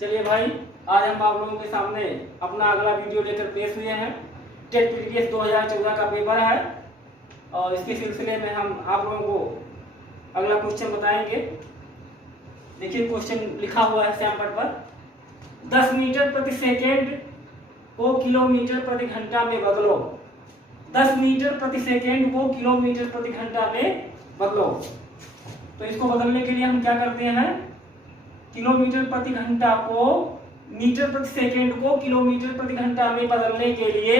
चलिए भाई, आज हम आप लोगों के सामने अपना अगला वीडियो लेकर पेश हुए हैं। टेट प्रीवियस 2014 का पेपर है और इसके सिलसिले में हम आप लोगों को अगला क्वेश्चन बताएंगे। देखिए क्वेश्चन लिखा हुआ है सैंपल पर। 10 मीटर प्रति सेकेंड को किलोमीटर प्रति घंटा में बदलो। 10 मीटर प्रति सेकेंड को किलोमीटर प्रति घंटा में बदलो। तो इसको बदलने के लिए हम क्या करते हैं, किलोमीटर प्रति घंटा को मीटर प्रति सेकेंड को किलोमीटर प्रति घंटा में बदलने के लिए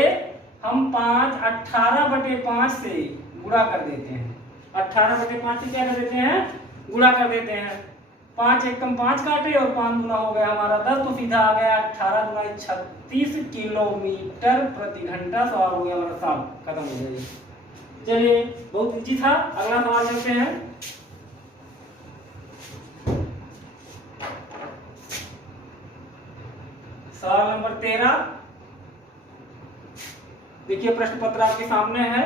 हम 18/5 से गुणा कर देते हैं। 18/5 से क्या कर देते हैं, गुणा कर देते हैं। 5 एकम 5 काटे और 5 गुना हो गया हमारा 10, तो सीधा आ गया 18 गुना 36 किलोमीटर प्रति घंटा। सवाल हो गया हमारा, साल खत्म हो जाएगी। चलिए, बहुत इजी था। अगला सवाल करते हैं। सवाल नंबर 13। देखिए प्रश्न पत्र आपके सामने है,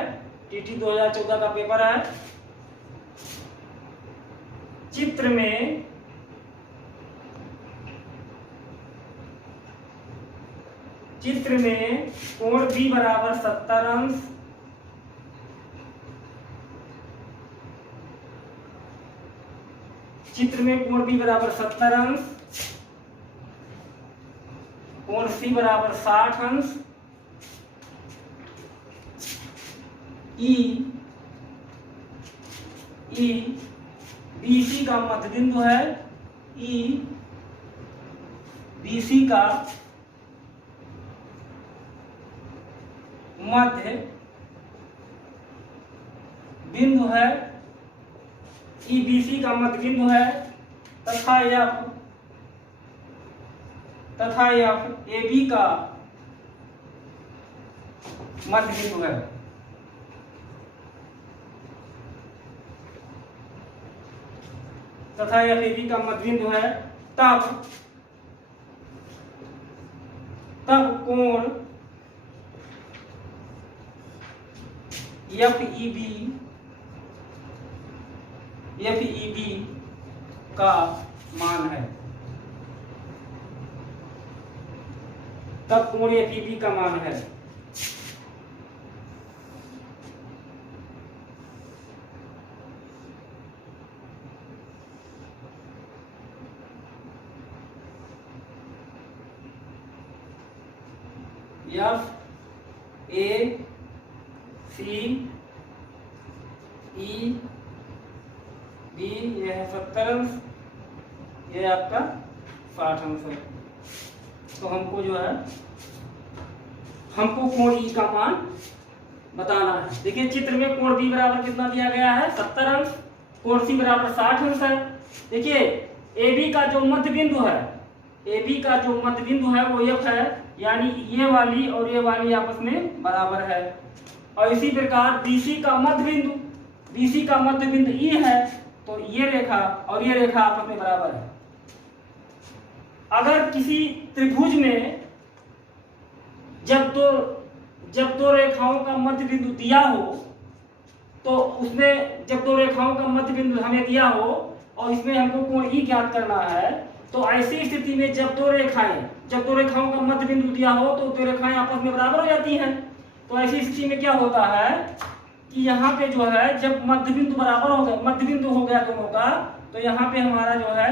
टीटी 2014 का पेपर है। चित्र में कोण B बराबर 70 अंश, चित्र में कोण B बराबर 70 अंश, कोण C बराबर 60 अंश, ई BC का मध्य बिंदु है, ई BC का मध्य बिंदु है, ई BC का मध्य बिंदु है तथा F AB का मध्य बिंदु है। तथा F AB का मध्य बिंदु है, तब कोण FEB का मान है। तब कोण FEB का मान है। FACEB यह है 70 अंश, यह आपका 60 अंश है। तो हमको जो है कोण E का मान बताना है। देखिए चित्र में कोण B बराबर कितना दिया गया है, 70 अंश, कोण C बराबर 60 अंश है। देखिए AB का जो मध्य बिंदु है, AB का जो मध्य बिंदु है वो F है, यानी ये वाली और ये वाली आपस में बराबर है। और इसी प्रकार BC का मध्य बिंदु E है, तो ये रेखा और ये रेखा आपस में बराबर है। अगर किसी त्रिभुज में जब दो रेखाओं का मध्य बिंदु दिया हो, तो उसमें जब दो रेखाओं का मध्य बिंदु हमें दिया हो और इसमें हमको कोण E ज्ञात करना है, तो ऐसी स्थिति में जब दो रेखाओं का मध्य बिंदु दिया हो तो दो रेखाएं आपस में बराबर हो जाती हैं। तो ऐसी स्थिति में क्या होता है कि यहाँ पे जो है जब मध्य बिंदु हो गया दोनों का, तो यहाँ पे हमारा जो है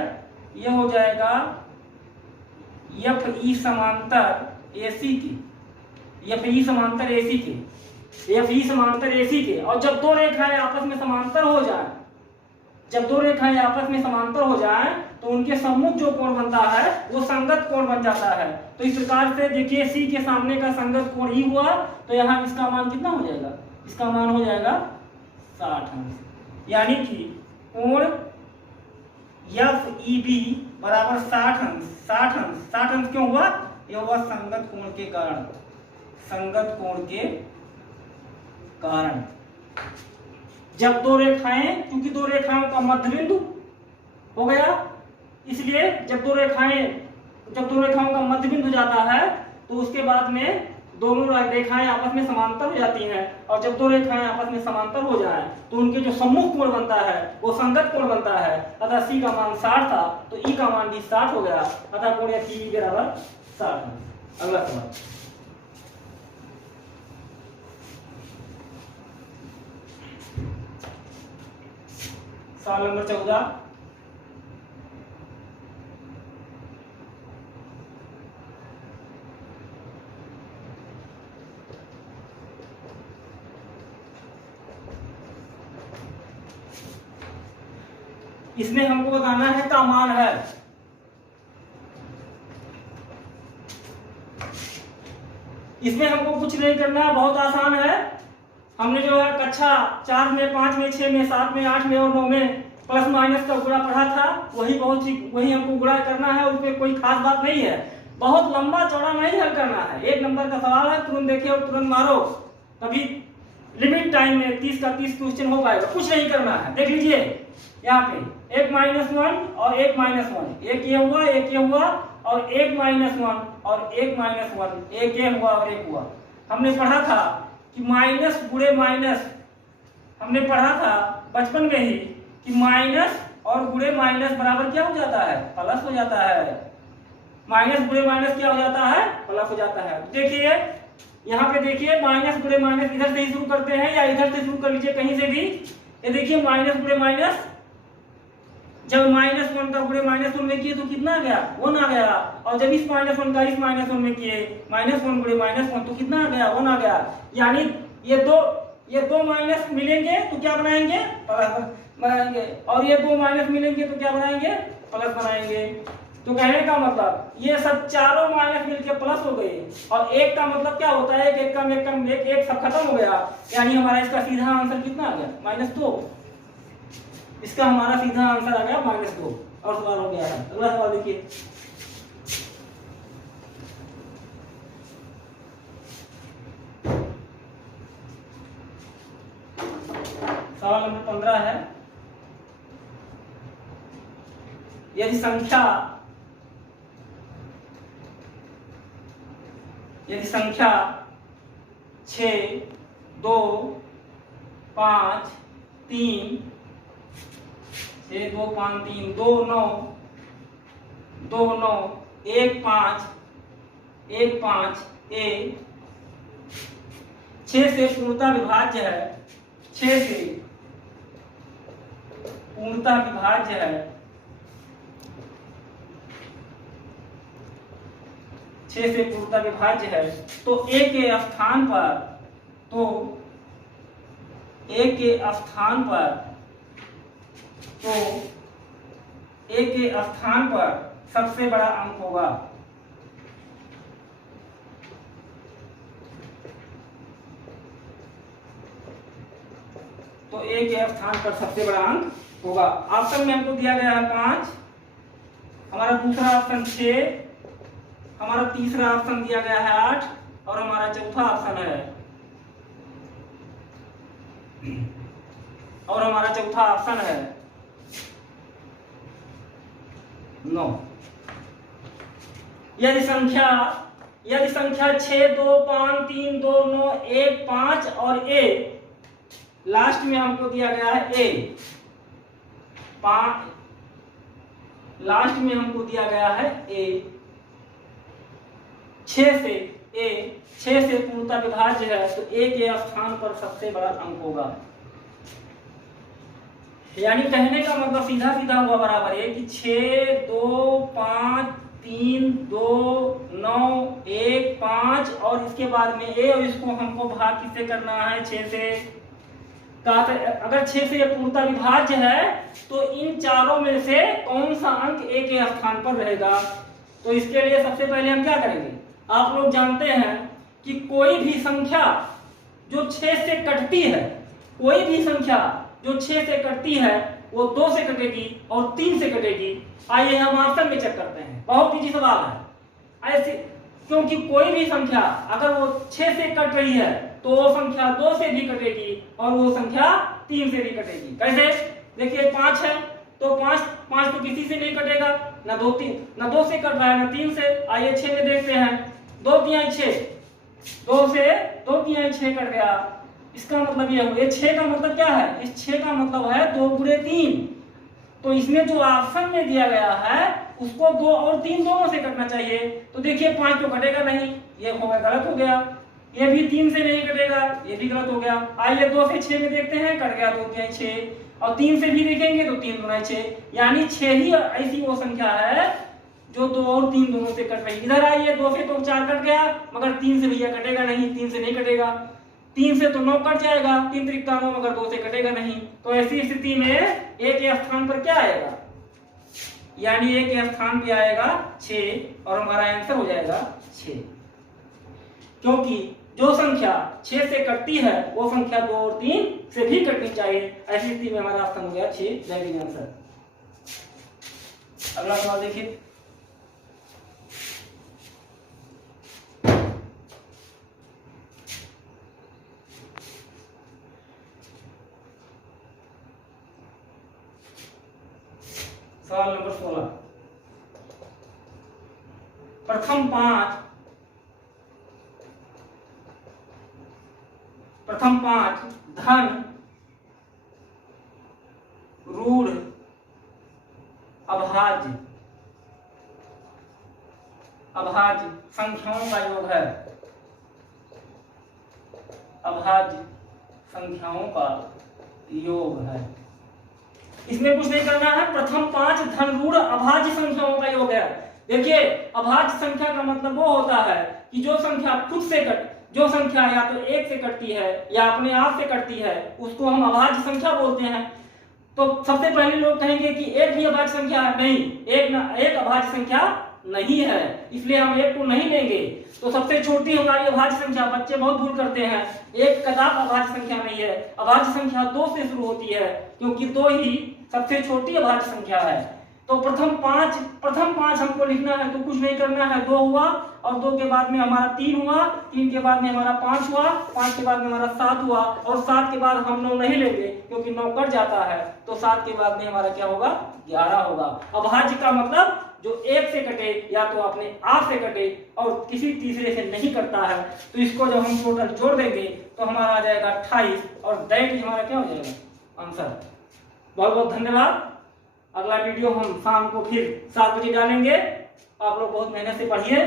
ये हो जाएगा FE समांतर AC के। और जब दो रेखाएं आपस में समांतर हो जाए तो उनके सम्मुख जो कोण बनता है वो संगत कोण बन जाता है। तो इस प्रकार से देखिए C के सामने का संगत कोण E हुआ, तो यहाँ इसका मान कितना हो जाएगा, इसका मान हो जाएगा 60 अंश। यानी कि कोण FEB बराबर 60 अंश क्यों हुआ, यह हुआ संगत कोण के कारण। जब दो रेखाएं, क्योंकि दो रेखाओं का मध्य बिंदु हो गया, इसलिए जब दो रेखाओं का मध्य बिंदु जाता है तो उसके बाद में दोनों रेखाएं आपस में समांतर हो जाती हैं, और जब दो रेखाएं आपस में समांतर हो जाएं तो उनके जो सम्मुख कोण बनता है वो संगत कोण बनता है। अतः सी का मान 60 था तो ई का मान भी 60 हो गया, अतः कोण सी बराबर 60। अगला सवाल, सवाल नंबर 14। इसमें हमको बताना है का मान है। इसमें हमको कुछ नहीं करना है, बहुत आसान है। हमने जो है कक्षा 4 में, 5 में, 6 में, 7 में, 8 में और 9 में प्लस माइनस का गुणा पढ़ा था, वही हमको गुणा करना है। उसमें कोई खास बात नहीं है, बहुत लंबा चौड़ा नहीं हल करना है। 1 नंबर का सवाल है, तुरंत देखिए और तुरंत मारो। कभी लिमिट टाइम में 30 का 30 क्वेश्चन हो पाएगा, कुछ नहीं करना है। देख लीजिए यहाँ पे 1 - 1 और 1 - 1, एक ये हुआ, एक ये हुआ, और 1 - 1 और 1 - 1, एक ये हुआ और एक हुआ। हमने पढ़ा था कि माइनस गुणे माइनस, हमने पढ़ा था बचपन में ही कि माइनस और गुणे माइनस बराबर क्या हो जाता है, प्लस हो जाता है। माइनस गुणे माइनस क्या हो जाता है, प्लस हो जाता है। देखिए यहाँ पे देखिए, माइनस गुणे माइनस इधर से ही शुरू करते हैं या इधर से शुरू कर लीजिए, कहीं से भी। ये देखिए माइनस गुणे माइनस, जब -1 का गुणे -1 में किए तो कितना आ गया, 1 आ गया। और जब इस -1 का इस -1 में किए, -1 गुणे -1 तो कितना आ गया, 1 आ गया। यानी ये दो माइनस मिलेंगे तो क्या बनाएंगे, प्लस बनाएंगे, और ये दो माइनस मिलेंगे तो क्या बनाएंगे, प्लस बनाएंगे। तो कहने का मतलब ये सब चारों माइनस मिलके प्लस हो गए, और एक का मतलब क्या होता है, एक कम एक सब खत्म हो गया। यानी हमारा इसका सीधा आंसर कितना आ गया, -2। इसका हमारा सीधा आंसर आ गया -2, और सवाल हो गया है। अगला सवाल देखिए, सवाल नंबर 15 है। यदि संख्या 6, 2, 5, 3, 6, 2, 5, 3, 2, 9, 2, 9, 1, 5, 1, 5, 1, 6 से पूर्णतः विभाज्य है, 6 से पूर्णतः विभाज्य है, 6 से पूर्णतः विभाज्य है, तो a के स्थान पर सबसे बड़ा अंक होगा। तो a के स्थान पर सबसे बड़ा अंक होगा। ऑप्शन में हमको दिया गया है 5, हमारा दूसरा ऑप्शन 6, हमारा तीसरा ऑप्शन दिया गया है 8, और हमारा चौथा ऑप्शन है, और हमारा चौथा ऑप्शन है 9। यदि संख्या 6, 2, 5, 3, 2, 9, 1, 5 और a, लास्ट में हमको दिया गया है a, लास्ट में हमको दिया गया है a, 6 से पूर्णतः विभाज्य है, तो a के स्थान पर सबसे बड़ा अंक होगा। यानी कहने का मतलब सीधा सीधा हुआ बराबर है कि 6, 2, 5, 3, 2, 9, 1, 5 और इसके बाद में a, और इसको हमको भाग किससे करना है, 6 से। अगर 6 से पूर्णतः विभाज्य है तो इन चारों में से कौन सा अंक a के स्थान पर रहेगा। तो इसके लिए सबसे पहले हम क्या करेंगे, आप लोग जानते हैं कि कोई भी संख्या जो 6 से कटती है, कोई भी संख्या जो 6 से कटती है वो 2 से कटेगी और 3 से कटेगी। आइए हम ऑप्शन में चेक करते हैं, बहुत इजी सवाल है ऐसे, क्योंकि कोई भी संख्या अगर वो 6 से कट रही है तो वो संख्या 2 से भी कटेगी और वो संख्या 3 से भी कटेगी। कैसे, देखिए 5 है तो 5 तो किसी से नहीं कटेगा, ना 2 से कट रहा है ना 3 से। आइए 6 में देखते हैं, 2 × 6 2 से 2 तिहाई 6 कट गया। इसका मतलब ये हुआ, 6 का मतलब क्या है, इस 6 का मतलब है 2 गुणे 3। तो इसमें जो ऑप्शन में दिया गया है उसको 2 और 3 दोनों से कटना चाहिए। तो देखिए 5 तो कटेगा नहीं, ये होगा गलत हो गया। ये भी 3 से नहीं कटेगा, ये भी गलत हो गया। आइए 2 से 6 में देखते हैं, कट गया 2 तिहाई 6। और 3 से भी देखेंगे तो 3 गुना 6, यानी 6 ही ऐसी वो संख्या है जो 2 और 3 दोनों से कट रही। इधर आइए 2 से तो 4 कट गया, मगर 3 से भैया कटेगा नहीं, 3 से नहीं कटेगा। 3 से तो 9 कट जाएगा, 3 त्रिक 9, मगर 2 से कटेगा नहीं। तो ऐसी स्थिति में एक के स्थान पर क्या आएगा, यानी एक के स्थान पे आएगा 6 और हमारा आंसर हो जाएगा 6। क्योंकि जो संख्या 6 से कटती है वो संख्या 2 और 3 से भी कटनी चाहिए। ऐसी स्थिति में हमारा ऑप्शन हो गया 6, दैट इज आंसर। अगला सवाल देखिए। सवाल नंबर 16। प्रथम 5 धन ऋण अभाज्य संख्याओं का योग है। अभाज्य संख्याओं का योग है। इसमें कुछ नहीं करना है, प्रथम 5 धन ऋण अभाज्य संख्याओं का योग है। देखिए अभाज्य संख्या का मतलब वो होता है कि जो संख्या खुद से जो संख्या या तो 1 से कटती है या अपने आप से कटती है उसको हम अभाज्य संख्या बोलते हैं। तो सबसे पहले लोग कहेंगे कि 1 भी अभाज्य संख्या है, नहीं, एक अभाज्य संख्या नहीं है, इसलिए हम 1 को नहीं लेंगे। तो सबसे छोटी हमारी अभाज्य संख्या, बच्चे बहुत भूल करते हैं, 1 कदाप अभाज्य संख्या नहीं है। अभाज्य संख्या 2 से शुरू होती है, क्योंकि 2 ही सबसे छोटी अभाज्य संख्या है। तो प्रथम 5 हमको लिखना है, तो कुछ नहीं करना है, 2 हुआ और 2 के बाद में हमारा 3 हुआ, 3 के बाद में हमारा 5 हुआ, 5 के बाद में हमारा 7 हुआ, और 7 के बाद हम 9 नहीं लेंगे क्योंकि 9 कट जाता है। तो 7 के बाद में हमारा क्या होगा, 11 होगा। अभाज्य का मतलब जो 1 से कटे या तो अपने आप से कटे और किसी तीसरे से नहीं कटता है। तो इसको जब हम टोटल जोड़ देंगे तो हमारा आ जाएगा 28 और दैट हमारा क्या हो जाएगा, आंसर। बहुत बहुत धन्यवाद। अगला वीडियो हम शाम को फिर 7 बजे डालेंगे। आप लोग बहुत मेहनत से पढ़िए,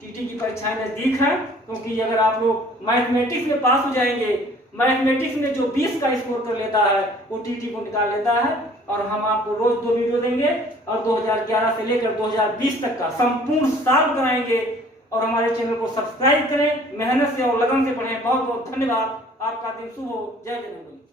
टीटी की परीक्षाएं नजदीक हैं, क्योंकि अगर आप लोग मैथमेटिक्स में पास हो जाएंगे, मैथमेटिक्स में जो 20 का स्कोर कर लेता है वो टीटी को निकाल लेता है। और हम आपको रोज 2 वीडियो देंगे और 2011 से लेकर 2020 तक का संपूर्ण साल बनाएंगे। और हमारे चैनल को सब्सक्राइब करें, मेहनत से और लगन से पढ़ें। बहुत बहुत धन्यवाद। आपका दिन शुभ हो। जय जय।